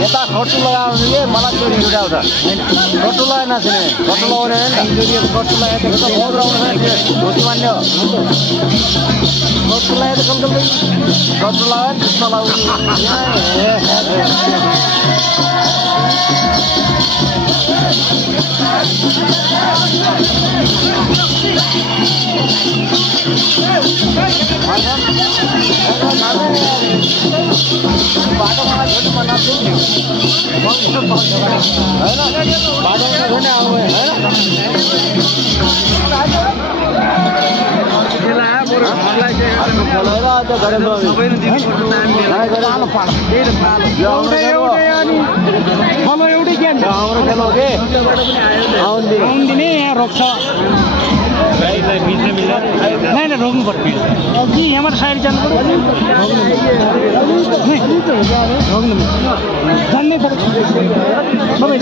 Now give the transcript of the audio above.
यता खट्टु लगाउने मलाई चोरी उठाउँछ खट्टु लगाए नाच्ने खट्टु लगाउने खट्टु लगाएर बहुत राउन्ड धोती मान्ने हो खट्टु लगाएर खट्टु लगाएर कृष्ण लगाउने बाटोमा छोटो नाच्छु नि हैन बाटोमा छोड्ने आउँ हैन आउँदिने यहाँ रोक्छ नहीं रोक्नु पर्छ कि यहाँबाट साइड जानु पर्छ जान्नै पर्छ तपाईँ